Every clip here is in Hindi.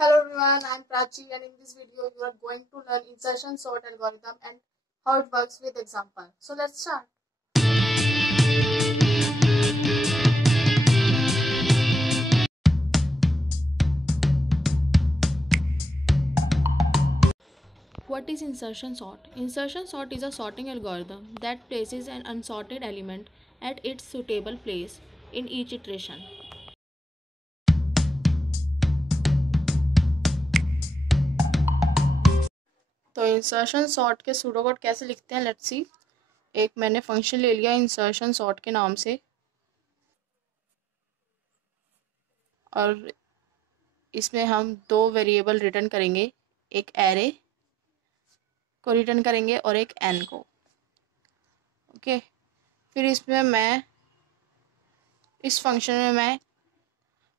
Hello everyone, I am Prachi and in this video you are going to learn insertion sort algorithm and how it works with example. So let's start. What is insertion sort? Insertion sort is a sorting algorithm that places an unsorted element at its suitable place in each iteration. तो इंसर्शन सॉर्ट के सूडो कोड कैसे लिखते हैं, लेट्स सी। एक मैंने फंक्शन ले लिया इंसर्शन सॉर्ट के नाम से और इसमें हम दो वेरिएबल रिटर्न करेंगे, एक एरे को रिटर्न करेंगे और एक एन को। ओके, फिर इसमें मैं इस फंक्शन में मैं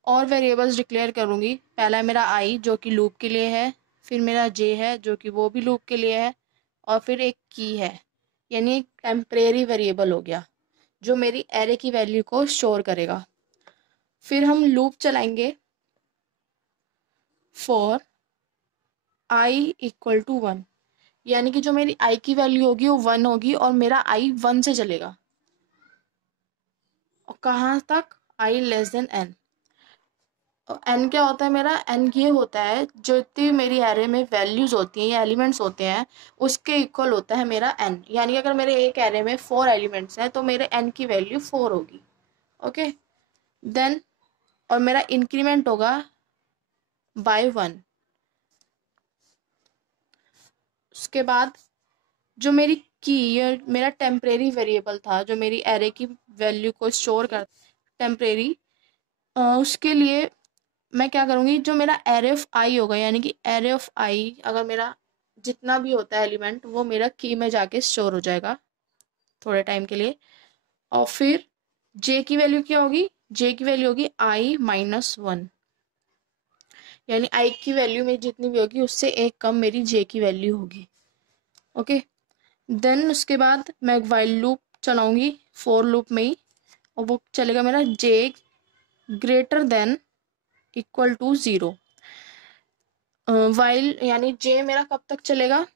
और वेरिएबल्स डिक्लेयर करूँगी। पहला मेरा आई जो कि लूप के लिए है, फिर मेरा जे है जो कि वो भी लूप के लिए है, और फिर एक की है, यानी एक टेम्परेरी वेरिएबल हो गया जो मेरी एरे की वैल्यू को स्टोर करेगा। फिर हम लूप चलाएंगे फॉर आई इक्वल टू 1, यानी कि जो मेरी आई की वैल्यू होगी वो 1 होगी और मेरा आई 1 से चलेगा। और कहाँ तक? आई लेस देन एन। एन क्या होता है मेरा? एन ये होता है जो इतनी मेरी एरे में वैल्यूज होती हैं या एलिमेंट्स होते हैं उसके इक्वल होता है मेरा एन। यानी कि अगर मेरे एक एरे में 4 एलिमेंट्स हैं तो मेरे एन की वैल्यू 4 होगी। ओके, देन और मेरा इंक्रीमेंट होगा बाय 1। उसके बाद जो मेरी की मेरा टेम्परेरी वेरिएबल था जो मेरी एरे की वैल्यू को स्टोर कर टेम्परेरी, उसके लिए मैं क्या करूँगी, जो मेरा एरे ऑफ आई होगा, यानी कि एरे ऑफ आई अगर मेरा जितना भी होता है एलिमेंट वो मेरा की में जाके स्टोर हो जाएगा थोड़े टाइम के लिए। और फिर जे की वैल्यू क्या होगी? जे की वैल्यू होगी i-1, यानी आई की वैल्यू मेरी जितनी भी होगी उससे एक कम मेरी जे की वैल्यू होगी। ओके, देन उसके बाद मैं वाइल लूप चलाऊंगी फोर लूप में ही, और वो चलेगा मेरा J greater than equal to 0। While यानी जे मेरा कब तक चलेगा?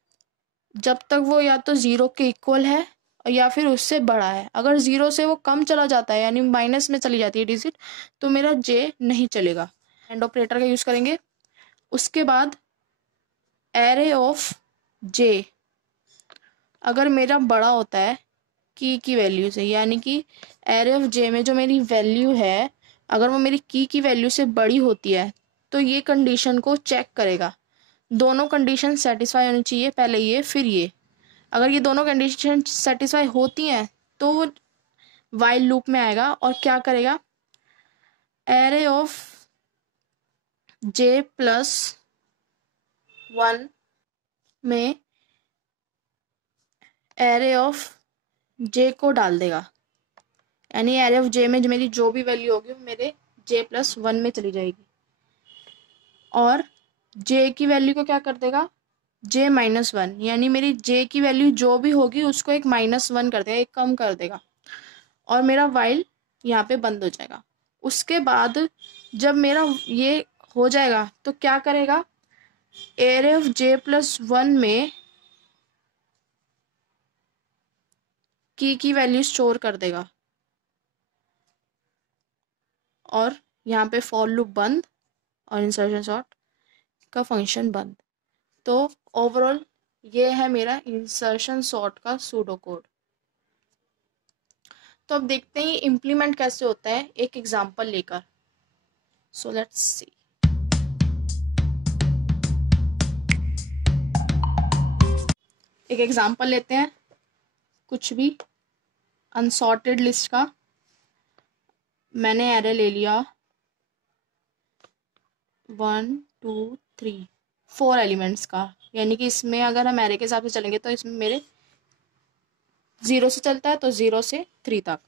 जब तक वो या तो 0 के इक्वल है या फिर उससे बड़ा है। अगर 0 से वो कम चला जाता है यानी माइनस में चली जाती है डिजिट, तो मेरा जे नहीं चलेगा। एंड ऑपरेटर का यूज करेंगे। उसके बाद एरे ऑफ जे अगर मेरा बड़ा होता है की वैल्यू से, यानी कि एरे ऑफ जे में जो मेरी वैल्यू है अगर वो मेरी की वैल्यू से बड़ी होती है तो ये कंडीशन को चेक करेगा। दोनों कंडीशन सेटिस्फाई होनी चाहिए, पहले ये फिर ये। अगर ये दोनों कंडीशन सेटिस्फाई होती हैं तो वो वाइल लूप में आएगा और क्या करेगा, एरे ऑफ जे प्लस 1 में एरे ऑफ जे को डाल देगा, यानी एरे ऑफ जे में जो मेरी जो भी वैल्यू होगी वो मेरे जे प्लस 1 में चली जाएगी। और जे की वैल्यू को क्या कर देगा, जे -1, यानी मेरी जे की वैल्यू जो भी होगी उसको एक -1 कर देगा, एक कम कर देगा, और मेरा वाइल यहाँ पे बंद हो जाएगा। उसके बाद जब मेरा ये हो जाएगा तो क्या करेगा, एरे ऑफ जे प्लस 1 में की वैल्यू स्टोर कर देगा और यहाँ पे फॉर लूप बंद और इंसर्शन सॉर्ट का फंक्शन बंद। तो ओवरऑल ये है मेरा इंसर्शन सॉर्ट का सूडो कोड। तो अब देखते हैं इम्प्लीमेंट कैसे होता है एक एग्जांपल लेकर। So let's see. एक एग्जांपल लेते हैं, कुछ भी अनसॉर्टेड लिस्ट का। मैंने एरे ले लिया 1 2 3 4 एलिमेंट्स का, यानी कि इसमें अगर हम एरे के हिसाब से चलेंगे तो इसमें मेरे 0 से चलता है तो 0 से 3 तक।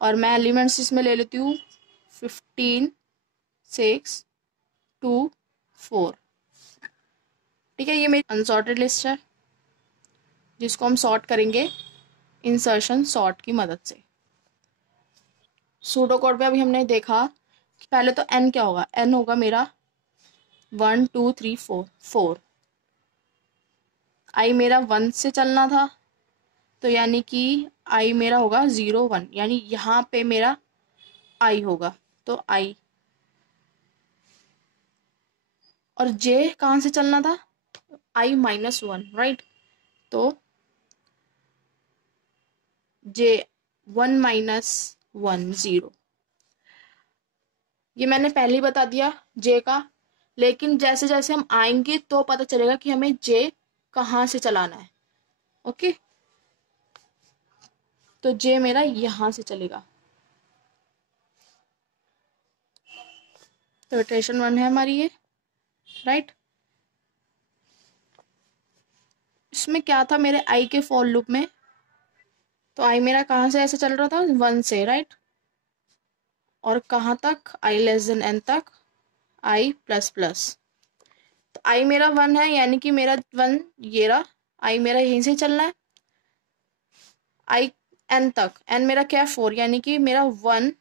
और मैं एलिमेंट्स इसमें ले लेती हूँ 15 6 2 4। ठीक है, ये मेरी अनसॉर्टेड लिस्ट है जिसको हम सॉर्ट करेंगे इंसर्शन सॉर्ट की मदद से। सूडो कोड पे अभी हमने देखा कि पहले तो एन क्या होगा, एन होगा मेरा 1 2 3 4 4। आई मेरा 1 से चलना था, तो यानी कि आई मेरा होगा 0 1, यानी यहाँ पे मेरा आई होगा, तो आई। और जे कहाँ से चलना था, आई -1, राइट। तो जे 1 -1 0, ये मैंने पहले ही बता दिया जे का। लेकिन जैसे जैसे हम आएंगे तो पता चलेगा कि हमें जे कहाँ से चलाना है। ओके, तो जे मेरा यहां से चलेगा। तो इटरेशन 1 है हमारी ये, राइट। इसमें क्या था मेरे आई के फॉर लूप में, तो आई मेरा कहाँ से ऐसे चल रहा था, 1 से, राइट। और कहाँ तक, आई लेस देन एन तक, आई प्लस प्लस। तो आई मेरा 1 है, यानी कि मेरा 1 ये रहा, आई मेरा यहीं से चलना है। आई एन तक, एन मेरा क्या है 4, यानी कि मेरा 1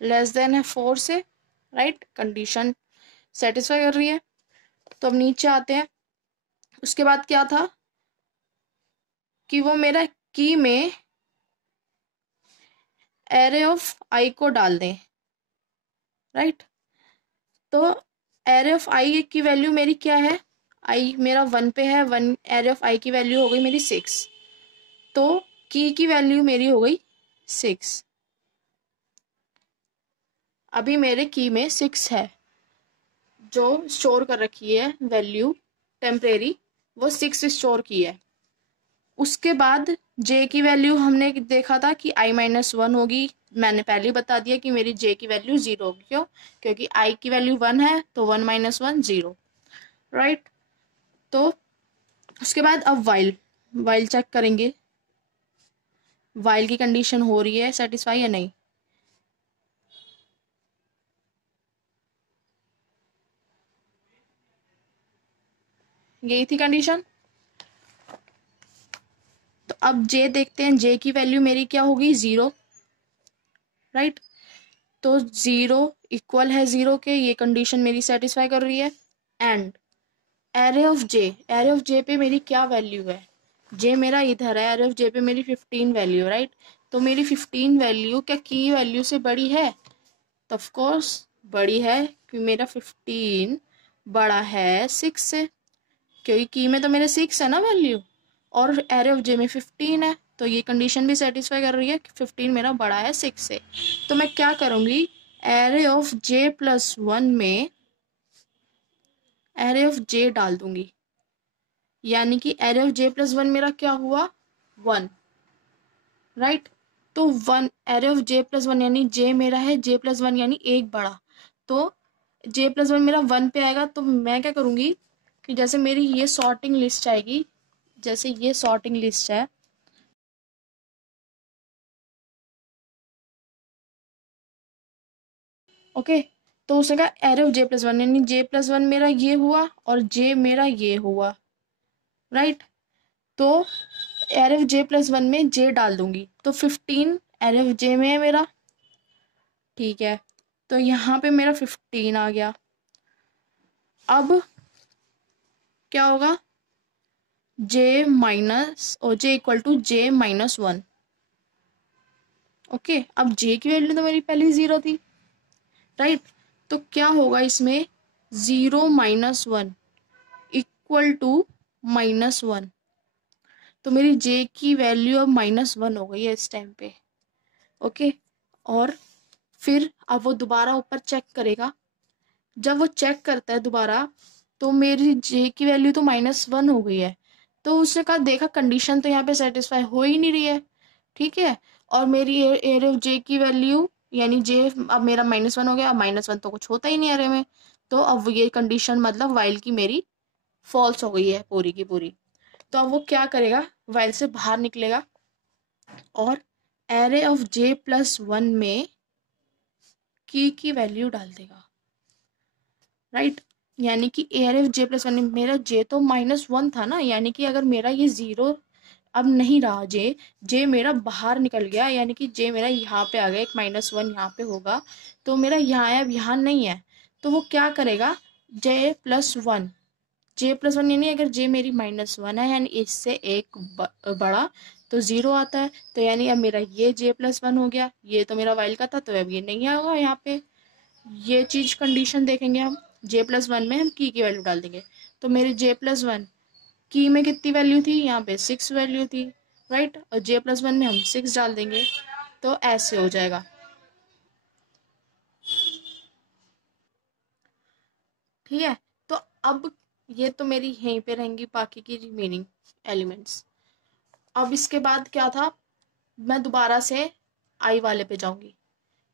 लेस देन है 4 से, राइट। कंडीशन सेटिस्फाई कर रही है। तो अब नीचे आते हैं। उसके बाद क्या था कि वो मेरा की में एरे ऑफ आई को डाल दें, राइट। तो एरे ऑफ आई की वैल्यू मेरी क्या है, आई मेरा 1 पे है, 1 एरे ऑफ आई की वैल्यू हो गई मेरी 6, तो की वैल्यू मेरी हो गई 6। अभी मेरे की में 6 है, जो स्टोर कर रखी है वैल्यू टेम्परेरी, वो 6 स्टोर की है। उसके बाद जे की वैल्यू हमने देखा था कि आई -1 होगी। मैंने पहले ही बता दिया कि मेरी जे की वैल्यू 0 होगी। क्यों, क्योंकि आई की वैल्यू 1 है, तो 1 -1 0, राइट। तो उसके बाद अब वाइल चेक करेंगे, वाइल की कंडीशन हो रही है सेटिस्फाई या नहीं। यही थी कंडीशन। तो अब जे देखते हैं, जे की वैल्यू मेरी क्या होगी, 0, राइट। तो 0 इक्वल है 0 के, ये कंडीशन मेरी सेटिस्फाई कर रही है। And array of J, array of J पे मेरी क्या वैल्यू है, जे मेरा इधर है, एरे ऑफ जे पे मेरी 15 वैल्यू, राइट। तो मेरी 15 वैल्यू क्या की वैल्यू से बड़ी है, तो ऑफ कोर्स बड़ी है, क्योंकि मेरा 15 बड़ा है 6 से, क्योंकि की में तो मेरे 6 है ना वैल्यू, और एरे ऑफ जे में 15 है। तो ये कंडीशन भी सेटिस्फाई कर रही है कि 15 मेरा बड़ा है 6 से। तो मैं क्या करूँगी, एरे ऑफ जे प्लस 1 में एरे ऑफ जे डाल दूंगी, यानी कि एरे ऑफ जे प्लस 1 मेरा क्या हुआ, 1, राइट। तो 1 एरे ऑफ जे प्लस 1, यानी जे मेरा है जे प्लस 1 यानी एक बड़ा, तो जे प्लस 1 मेरा 1 पे आएगा। तो मैं क्या करूँगी कि जैसे मेरी ये सॉर्टिंग लिस्ट आएगी, जैसे ये सॉर्टिंग लिस्ट है, ओके। तो उसने कहा एरे ऑफ जे प्लस 1, यानी जे प्लस 1 मेरा ये हुआ और जे मेरा ये हुआ, राइट। तो एरे ऑफ जे प्लस 1 में जे डाल दूंगी, तो 15 एरे ऑफ जे में है मेरा, ठीक है। तो यहाँ पे मेरा 15 आ गया। अब क्या होगा, जे माइनस और J equal to J -1, okay. अब जे की वैल्यू तो मेरी पहले 0 थी, राइट। तो क्या होगा इसमें, 0 -1 इक्वल टू -1, तो मेरी जे की वैल्यू अब -1 हो गई है इस टाइम पे, ओके। और फिर अब वो दोबारा ऊपर चेक करेगा। जब वो चेक करता है दोबारा, तो मेरी जे की वैल्यू तो -1 हो गई है। तो उसने कहा, देखा कंडीशन तो यहाँ पे सेटिस्फाई हो ही नहीं रही है, ठीक है। और मेरी एरे ऑफ जे की वैल्यू, यानी जे अब मेरा -1 हो गया, अब -1 तो कुछ होता ही नहीं एरे में। तो अब ये कंडीशन मतलब वाइल की मेरी फॉल्स हो गई है पूरी की पूरी। तो अब वो क्या करेगा, वाइल से बाहर निकलेगा और एरे ऑफ जे प्लस 1 में की वैल्यू डाल देगा, राइट। यानी कि एरे ऑफ जे प्लस 1 में मेरा जे तो -1 था ना, यानी कि अगर मेरा ये 0 अब नहीं रहा, जे मेरा बाहर निकल गया, यानी कि जे मेरा यहाँ पे आ गया, एक -1 यहाँ पे होगा, तो मेरा यहाँ है, अब यहाँ नहीं है। तो वो क्या करेगा, j+1, j+1 यानी अगर j मेरी -1 है यानी इससे एक बड़ा तो 0 आता है। तो यानी अब मेरा ये j+1 हो गया, ये तो मेरा वाइल का था तो अब ये नहीं आएगा यहाँ पे। ये चीज कंडीशन देखेंगे हम, j+1 में हम की वैल्यू डाल देंगे। तो मेरे j+1 की में कितनी वैल्यू थी, यहाँ पे 6 वैल्यू थी, राइट, और j+1 में हम 6 डाल देंगे तो ऐसे हो जाएगा। ठीक है, तो अब ये तो मेरी यहीं पे रहेंगी बाकी की रिमेनिंग एलिमेंट्स। अब इसके बाद क्या था, मैं दोबारा से आई वाले पे जाऊंगी।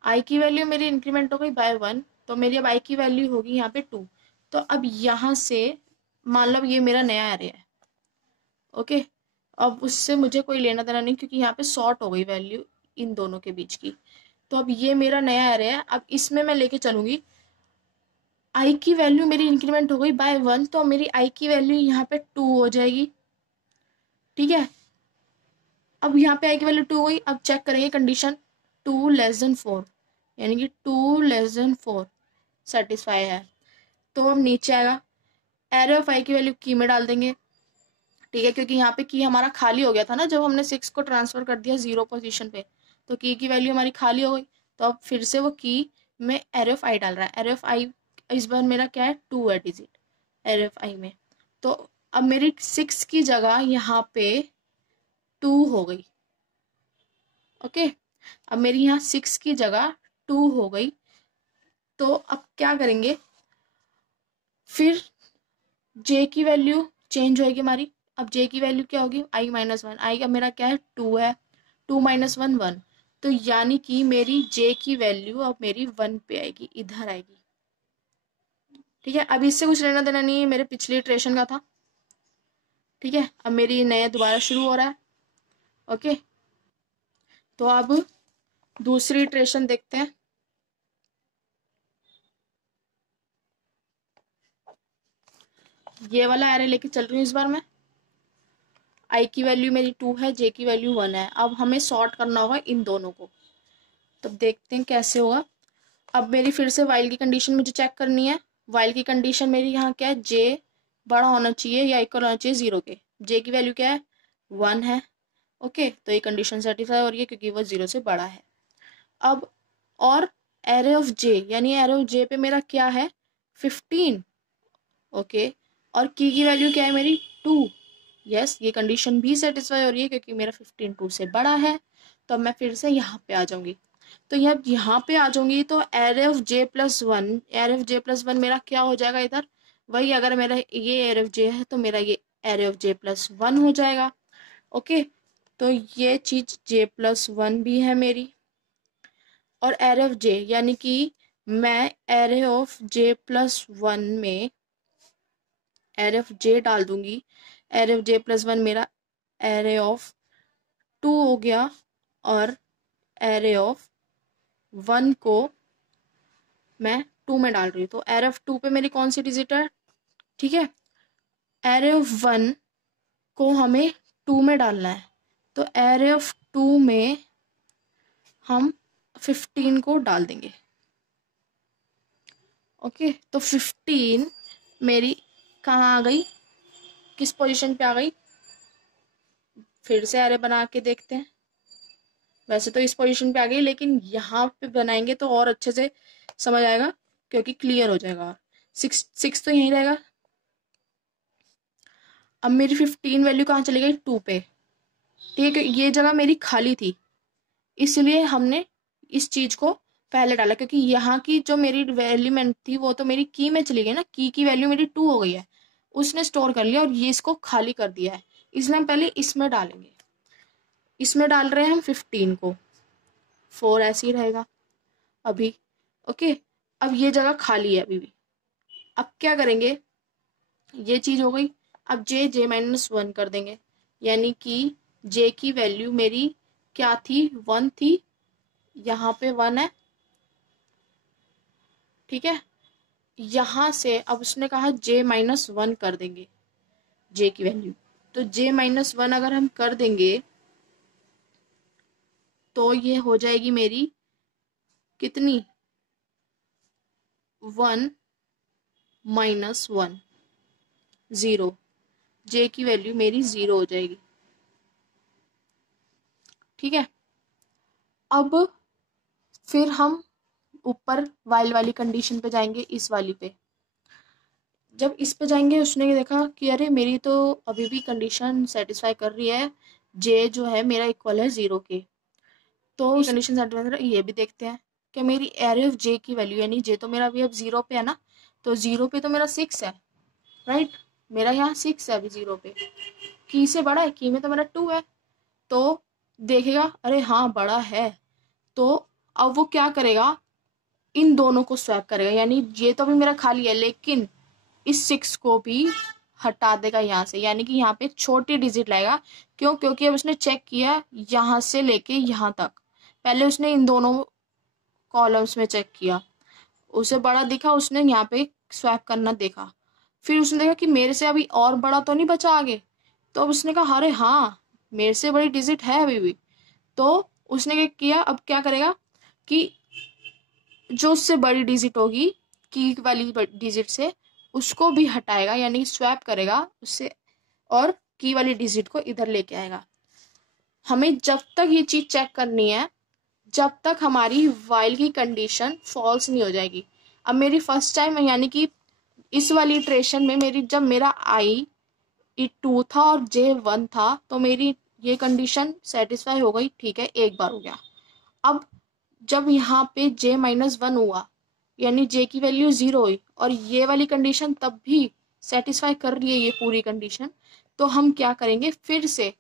आई की वैल्यू मेरी इंक्रीमेंट हो गई बाय 1, तो मेरी अब आई की वैल्यू होगी यहाँ पे 2। तो अब यहाँ से मान लो ये मेरा नया एरे है, ओके, अब उससे मुझे कोई लेना देना नहीं क्योंकि यहाँ पे सॉर्ट हो गई वैल्यू इन दोनों के बीच की। तो अब ये मेरा नया एरे है, अब इसमें मैं लेके चलूंगी। आई की वैल्यू मेरी इंक्रीमेंट हो गई बाय 1, तो मेरी आई की वैल्यू यहाँ पे 2 हो जाएगी। ठीक है, अब यहाँ पे आई की वैल्यू 2 हो गई। अब चेक करेंगे कंडीशन, 2<4 यानी कि 2<4 सेटिस्फाई है। तो अब नीचे आएगा, एरे ऑफ आई की वैल्यू की में डाल देंगे। ठीक है, क्योंकि यहाँ पे की हमारा खाली हो गया था ना जब हमने 6 को ट्रांसफर कर दिया 0 पोजीशन पे, तो की वैल्यू हमारी खाली हो गई। तो अब फिर से वो की में एरे ऑफ आई डाल रहा है। एरे ऑफ आई इस बार मेरा क्या है, 2 है डिजिट एरे ऑफ आई में। तो अब मेरी 6 की जगह यहाँ पे 2 हो गई। ओके, अब मेरी यहाँ 6 की जगह 2 हो गई। तो अब क्या करेंगे, फिर जे की वैल्यू चेंज होगी हमारी। अब जे की वैल्यू क्या होगी, i-1। आई का मेरा क्या है, 2 है, 2 - 1 1। तो यानी कि मेरी जे की वैल्यू अब मेरी 1 पे आएगी, इधर आएगी। ठीक है, अब इससे कुछ लेना देना नहीं है, मेरे पिछले इटरेशन का था। ठीक है, अब मेरी नया दोबारा शुरू हो रहा है। ओके, तो अब दूसरी इटरेशन देखते हैं। ये वाला एरे लेके चल रही हूँ इस बार मैं। आई की वैल्यू मेरी 2 है, जे की वैल्यू 1 है। अब हमें सॉर्ट करना होगा इन दोनों को, तो देखते हैं कैसे होगा। अब मेरी फिर से वाइल की कंडीशन मुझे चेक करनी है। वाइल की कंडीशन मेरी यहाँ क्या है, जे बड़ा होना चाहिए या इक्वल होना चाहिए 0 के। जे की वैल्यू क्या है, 1 है। ओके, तो ये कंडीशन सेटिस्फाई हो रही है क्योंकि वो 0 से बड़ा है। अब और एरे ऑफ जे, यानी एरे ऑफ जे पे मेरा क्या है, 15। ओके, और की वैल्यू क्या है मेरी, 2। यस, ये कंडीशन भी सेटिस्फाई हो रही है क्योंकि मेरा 15 2 से बड़ा है। तो अब मैं फिर से यहाँ पे आ जाऊंगी। तो यहाँ पे आ जाऊंगी तो array of j+1, array of j+1 मेरा क्या हो जाएगा इधर, वही अगर मेरा ये एरे ऑफ j है तो मेरा ये एरे ऑफ j+1 हो जाएगा। ओके, तो ये चीज j+1 भी है मेरी। और एरे ऑफ j यानी कि मैं एरे ऑफ j+1 में एरे ऑफ j डाल दूंगी। एरे ऑफ j+1 मेरा एरे ऑफ 2 हो गया, और एरे ऑफ 1 को मैं 2 में डाल रही हूँ। तो एरे ऑफ 2 पे मेरी कौन सी डिजिट है, ठीक है, एरे ऑफ 1 को हमें 2 में डालना है। तो एरे ऑफ 2 में हम 15 को डाल देंगे। ओके, तो 15 मेरी कहाँ आ गई, किस पोजीशन पे आ गई, फिर से एरे बना के देखते हैं। वैसे तो इस पोजीशन पे आ गई, लेकिन यहाँ पे बनाएंगे तो और अच्छे से समझ आएगा क्योंकि क्लियर हो जाएगा। 6 तो यहीं रहेगा। अब मेरी 15 वैल्यू कहाँ चली गई, 2 पे। ठीक है, ये जगह मेरी खाली थी, इसलिए हमने इस चीज को पहले डाला क्योंकि यहाँ की जो मेरी एलिमेंट थी वो तो मेरी की में चली गई ना, की वैल्यू मेरी 2 हो गई है, उसने स्टोर कर लिया और ये इसको खाली कर दिया है, इसलिए हम पहले इसमें डालेंगे। इसमें डाल रहे हैं हम 15 को, 4 ऐसे ही रहेगा अभी। ओके, अब ये जगह खाली है अभी भी। अब क्या करेंगे, ये चीज हो गई। अब j-1 कर देंगे, यानी कि j की वैल्यू मेरी क्या थी, 1 थी, यहाँ पे 1 है। ठीक है, यहाँ से अब उसने कहा j-1 कर देंगे j की वैल्यू। तो j-1 अगर हम कर देंगे तो ये हो जाएगी मेरी कितनी, 1 -1 0, जे की वैल्यू मेरी 0 हो जाएगी। ठीक है, अब फिर हम ऊपर वाइल वाली कंडीशन पे जाएंगे, इस वाली पे। जब इस पे जाएंगे उसने देखा कि अरे मेरी तो अभी भी कंडीशन सेटिस्फाई कर रही है, जे जो है मेरा इक्वल है 0 के। तो कंडीशन सेटिस्फाई, ये भी देखते हैं कि मेरी एरे ऑफ जे की वैल्यू, यानी जे तो मेरा अभी अब 0 पे है ना, तो 0 पे तो मेरा 6 है, राइट। मेरा यहाँ 6 है अभी 0 पे, की से बड़ा है, की में तो मेरा 2 है। तो देखेगा अरे हाँ बड़ा है, तो अब वो क्या करेगा, इन दोनों को स्वैप करेगा, यानी ये तो अभी मेरा खाली है, लेकिन इस 6 को भी हटा देगा यहाँ से, यानी कि यहाँ पे एक छोटी डिजिट लाएगा। क्यों? क्योंकि अब उसने चेक किया यहाँ से लेके यहाँ तक, पहले उसने इन दोनों कॉलम्स में चेक किया, उसे बड़ा दिखा, उसने यहाँ पे स्वैप करना देखा, फिर उसने देखा कि मेरे से अभी और बड़ा तो नहीं बचा आगे, तो अब उसने कहा अरे हाँ मेरे से बड़ी डिजिट है अभी भी। तो उसने क्या किया, अब क्या करेगा कि जो उससे बड़ी डिजिट होगी की वाली डिजिट से, उसको भी हटाएगा, यानी स्वैप करेगा उससे, और की वाली डिजिट को इधर लेके आएगा। हमें जब तक ये चीज चेक करनी है जब तक हमारी वाइल की कंडीशन फॉल्स नहीं हो जाएगी। अब मेरी फर्स्ट टाइम, यानी कि इस वाली इटरेशन में मेरी, जब मेरा आई 2 था और जे 1 था, तो मेरी ये कंडीशन सेटिस्फाई हो गई, ठीक है, एक बार हो गया। अब जब यहाँ पे j-1 हुआ, यानी j की वैल्यू 0 हुई, और ये वाली कंडीशन तब भी सेटिस्फाई कर रही है ये पूरी कंडीशन, तो हम क्या करेंगे, फिर से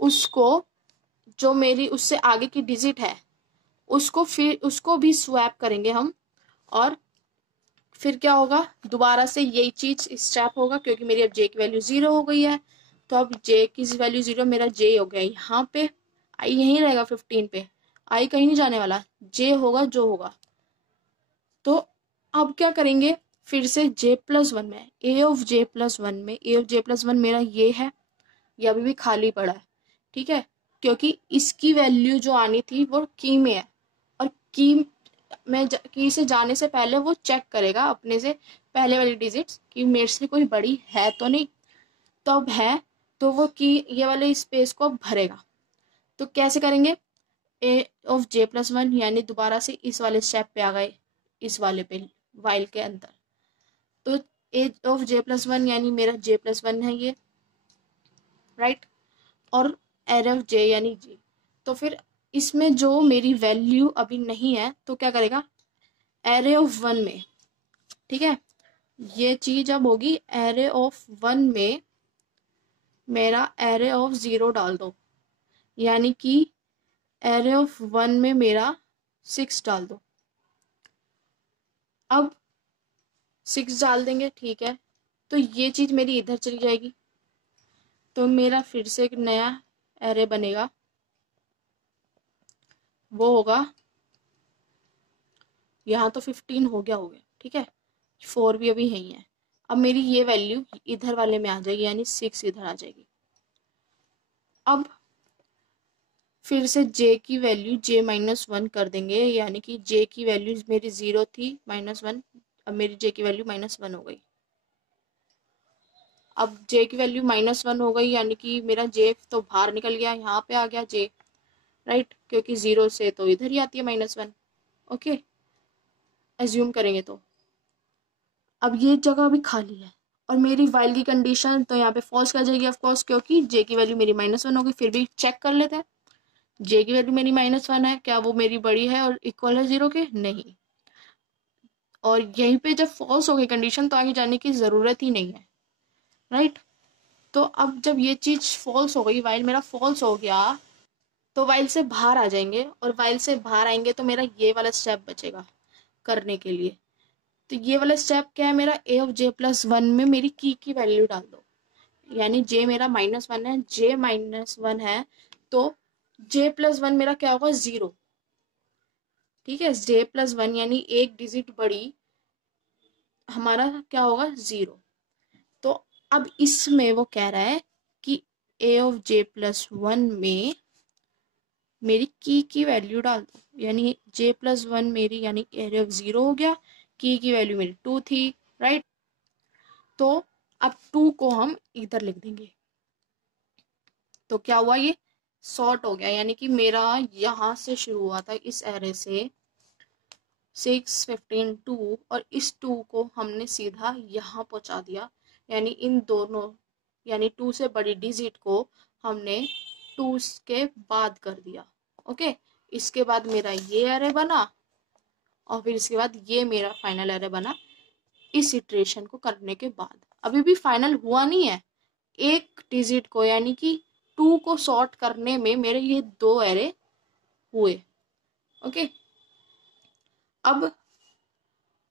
उसको, जो मेरी उससे आगे की डिजिट है, उसको फिर उसको भी स्वैप करेंगे हम, और फिर क्या होगा, दोबारा से यही चीज स्टेप होगा, क्योंकि मेरी अब जे की वैल्यू 0 हो गई है। तो अब जे की वैल्यू 0, मेरा जे हो गया यहाँ पे, आई यहीं रहेगा 15 पे, आई कहीं नहीं जाने वाला, जे होगा जो होगा। तो अब क्या करेंगे, फिर से j+1 में, ए ऑफ j+1 में, ए ऑफ j+1 मेरा ये है, ये अभी भी खाली पड़ा है, ठीक है, क्योंकि इसकी वैल्यू जो आनी थी वो की में है, और की में की से जाने से पहले वो चेक करेगा अपने से पहले वाली डिजिट्स कि मेरे से कोई बड़ी है तो नहीं, तो अब है, तो वो की ये वाले स्पेस को भरेगा। तो कैसे करेंगे, ए ऑफ j+1, यानी दोबारा से इस वाले स्टेप पे आ गए, इस वाले पे वाइल के अंदर। तो ए ऑफ j+1 यानी मेरा j+1 है ये, राइट, और एरे ऑफ जे यानी जी। तो फिर इसमें जो मेरी वैल्यू अभी नहीं है, तो क्या करेगा, एरे ऑफ 1 में, ठीक है, ये चीज अब होगी एरे ऑफ 1 में, मेरा एरे ऑफ 0 डाल दो, यानी कि एरे ऑफ 1 में मेरा 6 डाल दो। अब 6 डाल देंगे, ठीक है, तो ये चीज मेरी इधर चली जाएगी, तो मेरा फिर से एक नया एरे बनेगा, वो होगा, यहाँ तो 15 हो गया, ठीक है, 4 भी अभी यही है। अब मेरी ये वैल्यू इधर वाले में आ जाएगी, यानी 6 इधर आ जाएगी। अब फिर से j की वैल्यू j-1 कर देंगे, यानी कि j की वैल्यू मेरी 0 थी, -1, अब मेरी j की वैल्यू -1 हो गई। अब j की वैल्यू -1 हो गई, यानी कि मेरा j तो बाहर निकल गया, यहाँ पे आ गया j, राइट, क्योंकि 0 से तो इधर ही आती है -1, ओके, एज्यूम करेंगे तो। अब ये जगह भी खाली है, और मेरी वाइल की कंडीशन तो यहाँ पे फॉल्स कर जाएगी ऑफकोर्स, क्योंकि j की वैल्यू मेरी -1 हो गई। फिर भी चेक कर लेते हैं, j की वैल्यू मेरी -1 है, क्या वो मेरी बड़ी है और इक्वल है 0 के? नहीं। और यहीं पे जब फॉल्स हो गई कंडीशन, तो आगे जाने की जरूरत ही नहीं है, राइट। तो अब जब ये चीज फॉल्स हो गई, वाइल मेरा फॉल्स हो गया, तो वाइल से बाहर आ जाएंगे, और वाइल से बाहर आएंगे तो मेरा ये वाला स्टेप बचेगा करने के लिए। तो ये वाला स्टेप क्या है, मेरा ए ऑफ j+1 में मेरी की वैल्यू डाल दो, यानी j मेरा -1 है, j-1 है, तो j+1 मेरा क्या होगा, 0, ठीक है, j+1 यानी एक डिजिट बड़ी, हमारा क्या होगा, 0। तो अब इसमें वो कह रहा है कि ए ऑफ j+1 में मेरी की वैल्यू डाल दो, यानी j+1 मेरी, यानी एरे ऑफ 0 हो गया, की वैल्यू मेरी 2 थी, राइट। तो अब 2 को हम इधर लिख देंगे। तो क्या हुआ, ये सॉर्ट हो गया, यानी कि मेरा यहाँ से शुरू हुआ था इस एरे से 6, 15, 2, और इस 2 को हमने सीधा यहाँ पहुँचा दिया, यानी इन दोनों, यानी 2 से बड़ी डिजिट को हमने 2 के बाद कर दिया। ओके, इसके बाद मेरा ये एरे बना और फिर इसके बाद ये मेरा फाइनल एरे बना इस इटरेशन को करने के बाद। अभी भी फाइनल हुआ नहीं है, एक डिजिट को यानी कि 2 को सॉर्ट करने में मेरे ये 2 एरे हुए। ओके, अब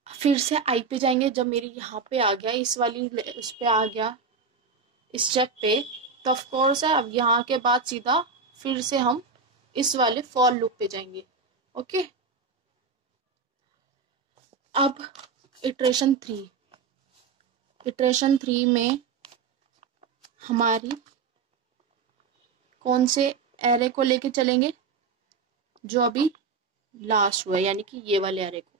फिर से आई पे जाएंगे। जब मेरी यहाँ पे आ गया, इस वाली उस पे आ गया स्टेप पे, तो ऑफ कोर्स है अब यहाँ के बाद सीधा फिर से हम इस वाले फॉर लूप पे जाएंगे। ओके, अब इटरेशन 3 में हमारी कौन से एरे को लेके चलेंगे, जो अभी लास्ट हुआ है, यानी कि ये वाले एरे को,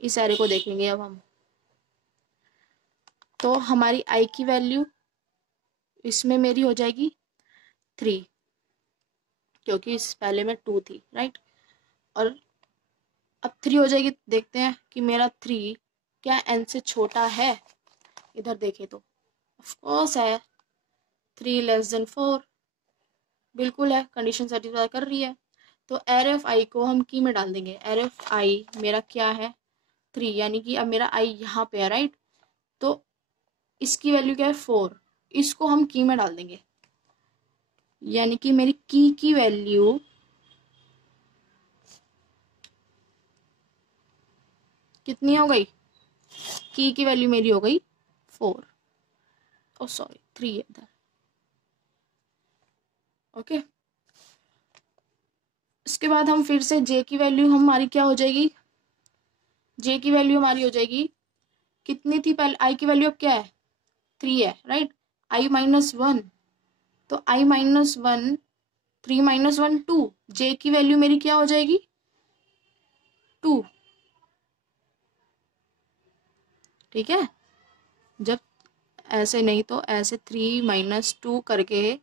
इस एरे को देखेंगे अब हम। तो हमारी आई की वैल्यू इसमें मेरी हो जाएगी 3, क्योंकि इस पहले में 2 थी, राइट। और अब 3 हो जाएगी। देखते हैं कि मेरा 3 क्या n से छोटा है। इधर देखे तो ऑफ कोर्स है, 3 लेस देन 4, बिल्कुल है, कंडीशन सेटिस्फाई कर रही है। तो एरे ऑफ आई को हम की में डाल देंगे। एरे ऑफ आई मेरा क्या है 3, यानी कि अब मेरा आई यहाँ पे है, राइट। तो इसकी वैल्यू क्या है 4, इसको हम की में डाल देंगे, यानी कि मेरी की वैल्यू कितनी हो गई, की वैल्यू मेरी हो गई 4, ओ सॉरी 3 है इधर। ओके, इसके बाद हम फिर से जे की वैल्यू हमारी क्या हो जाएगी, जे की वैल्यू हमारी हो जाएगी कितनी थी पहले, आई की वैल्यू अब क्या है 3 है, राइट। आई माइनस 1, तो आई माइनस 1, 3 माइनस 1 2, जे की वैल्यू मेरी क्या हो जाएगी 2। ठीक है, जब ऐसे नहीं तो ऐसे 3 माइनस 2 करके,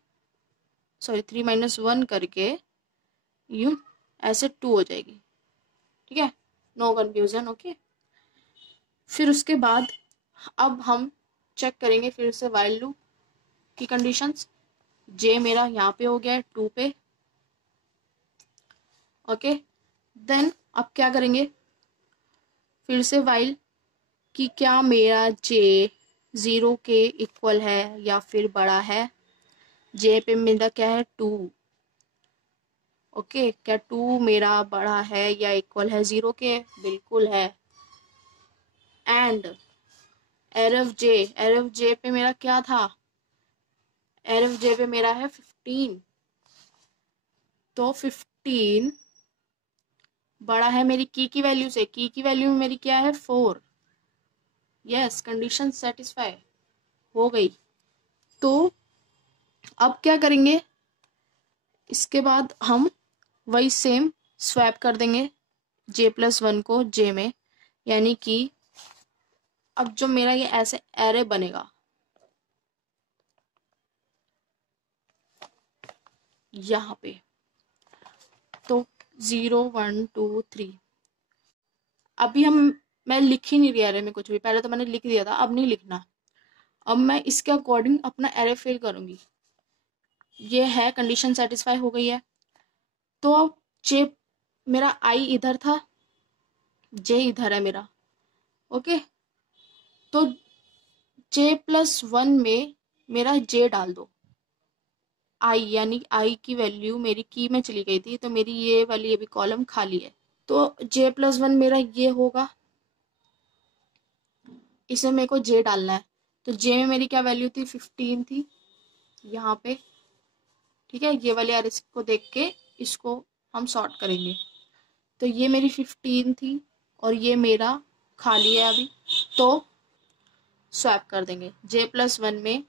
सॉरी 3 माइनस 1 करके यू ऐसे 2 हो जाएगी। ठीक है, नो कंफ्यूजन। ओके, फिर उसके बाद अब हम चेक करेंगे फिर से वाइल लूप की कंडीशंस। जे मेरा यहाँ पे हो गया है 2 पे। ओके, देन अब क्या करेंगे, फिर से वाइल कि क्या मेरा जे 0 के इक्वल है या फिर बड़ा है। जे पे मेरा क्या है 2। ओके, क्या 2 मेरा बड़ा है या इक्वल है 0 के, बिल्कुल है। एंड एरफ जे पे मेरा क्या था, एरफ जे पे मेरा है 15, तो 15 बड़ा है मेरी की वैल्यू से। की वैल्यू में मेरी क्या है 4। यस, कंडीशन सेटिस्फाई हो गई। तो अब क्या करेंगे, इसके बाद हम वही सेम स्वैप कर देंगे J+1 को J में, यानी कि अब जो मेरा ये ऐसे एरे बनेगा यहाँ पे, तो 0 1 2 3, अभी मैं लिख ही नहीं रही एरे में कुछ भी, पहले तो मैंने लिख दिया था, अब नहीं लिखना। अब मैं इसके अकॉर्डिंग अपना एरे फिल करूंगी। ये है, कंडीशन सेटिस्फाई हो गई है। तो अब जे मेरा आई इधर था, जे इधर है मेरा। ओके, तो J+1 में मेरा जे डाल दो। आई यानी आई की वैल्यू मेरी की में चली गई थी, तो मेरी ये वाली ये भी कॉलम खाली है। तो J+1 मेरा ये होगा, इसमें मेरे को जे डालना है। तो जे में मेरी क्या वैल्यू थी 15 थी यहाँ पे। ठीक है, ये वाले आर को देख के इसको हम सॉर्ट करेंगे। तो ये मेरी 15 थी और ये मेरा खाली है अभी, तो स्वैप कर देंगे। J+1 में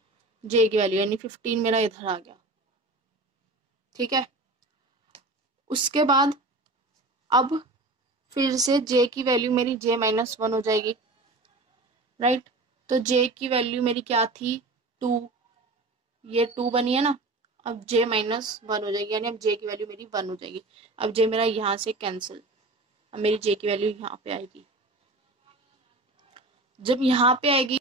जे की वैल्यू यानी 15 मेरा इधर आ गया। ठीक है, उसके बाद अब फिर से जे की वैल्यू मेरी J-1 हो जाएगी, राइट। तो जे की वैल्यू मेरी क्या थी, 2, ये 2 बनी है ना। अब जे -1 हो जाएगी, यानी अब जे की वैल्यू मेरी 1 हो जाएगी। अब जे मेरा यहाँ से कैंसिल, अब मेरी जे की वैल्यू यहाँ पे आएगी। जब यहाँ पे आएगी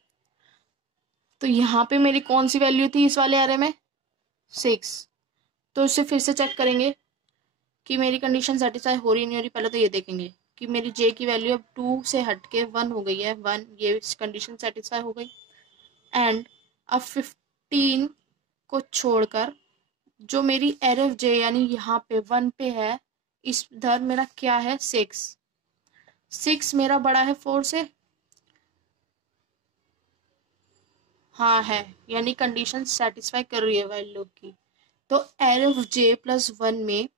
तो यहाँ पे मेरी कौन सी वैल्यू थी इस वाले एरे में, 6। तो इसे फिर से चेक करेंगे कि मेरी कंडीशन सेटिस्फाई हो रही नहीं हो रही। पहले तो ये देखेंगे कि मेरी जे की वैल्यू अब 2 से हट के 1 हो गई है, 1, ये कंडीशन सेटिस्फाई हो गई। एंड अब 15 को छोड़कर जो मेरी एरर ऑफ जे यानी यहाँ पे 1 पे है, इस इधर मेरा क्या है, 6 मेरा बड़ा है 4 से, हाँ है, यानी कंडीशन सेटिस्फाई कर रही है वाइल लूप की। तो एरर ऑफ जे प्लस 1 में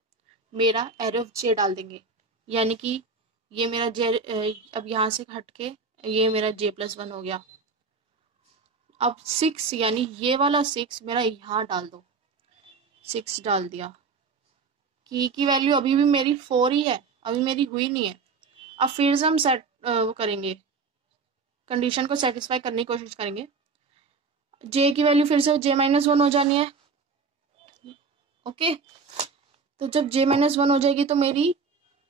मेरा एरर ऑफ जे डाल देंगे, यानी कि ये मेरा जे अब यहाँ से हट के ये मेरा जे प्लस 1 हो गया। अब 6 यानी ये वाला 6 मेरा यहाँ डाल दो, 6 डाल दिया। की वैल्यू अभी भी मेरी 4 ही है, अभी मेरी हुई नहीं है। अब फिर से हम सेट वो करेंगे, कंडीशन को सेटिस्फाई करने की कोशिश करेंगे। जे की वैल्यू फिर से जे -1 हो जानी है, ओके। तो जब जे -1 हो जाएगी तो मेरी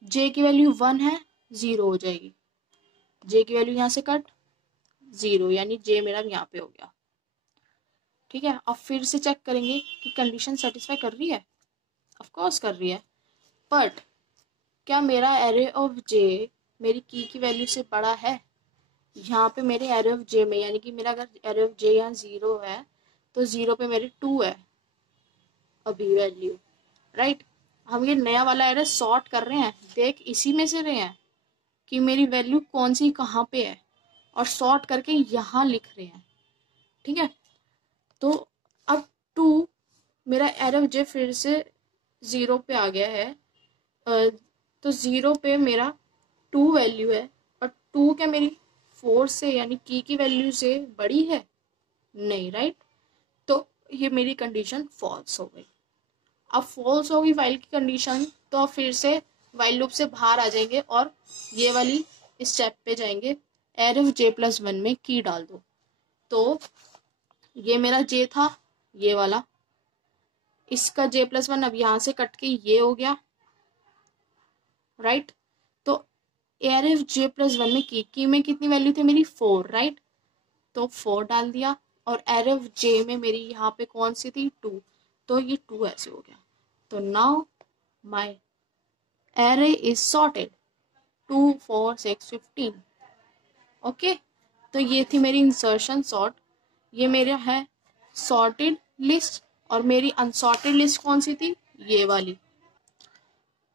जे की वैल्यू 1 है, 0 हो जाएगी। जे की वैल्यू यहाँ से कट, 0, यानी जे मेरा यहाँ पे हो गया। ठीक है, अब फिर से चेक करेंगे कि कंडीशन सेटिस्फाई कर रही है, ऑफ कोर्स कर रही है। बट क्या मेरा एरे ऑफ जे मेरी की वैल्यू से बड़ा है? यहाँ पे मेरे एरे ऑफ जे में, यानी कि मेरा अगर एरे ऑफ जे यहाँ 0 है तो 0 पे मेरे 2 है अभी वैल्यू, राइट। हम ये नया वाला एरे सॉर्ट कर रहे हैं, देख इसी में से रहे हैं कि मेरी वैल्यू कौन सी कहाँ पे है, और सॉर्ट करके यहाँ लिख रहे हैं। ठीक है, तो अब 2 मेरा एरे ऑफ जे फिर से 0 पे आ गया है। तो 0 पे मेरा 2 वैल्यू है, और 2 क्या मेरी 4 से यानी की वैल्यू से बड़ी है? नहीं, राइट। तो ये मेरी कंडीशन फॉल्स हो गई। अब फॉल्स होगी वाइल की कंडीशन, तो अब फिर से वाइल लूप से बाहर आ जाएंगे और ये वाली स्टेप पे जाएंगे, एरे ऑफ जे प्लस 1 में की डाल दो। तो ये मेरा जे था, ये वाला, इसका जे प्लस 1 अब यहाँ से कट के ये हो गया, राइट। तो एरे ऑफ जे प्लस 1 में की में कितनी वैल्यू थी मेरी, 4, राइट। तो 4 डाल दिया, और एरे ऑफ जे में मेरी यहाँ पे कौन सी थी, 2, तो ये 2 ऐसे हो गया। तो now my array is sorted, 2, 4, 6, 15, okay. तो ये थी मेरी इंसर्शन सॉर्ट, ये मेरा है सॉर्टेड लिस्ट, और मेरी अनसॉर्टेड लिस्ट कौन सी थी, ये वाली।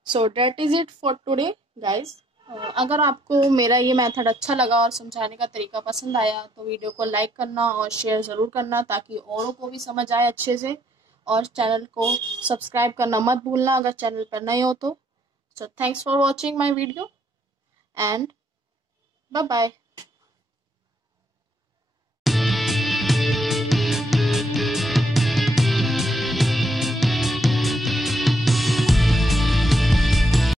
So that is it for today guys. अगर आपको मेरा ये मेथड अच्छा लगा और समझाने का तरीका पसंद आया तो वीडियो को लाइक करना और शेयर ज़रूर करना, ताकि औरों को भी समझ आए अच्छे से। और चैनल को सब्सक्राइब करना मत भूलना अगर चैनल पर नए हो तो। So thanks for watching my video and bye bye.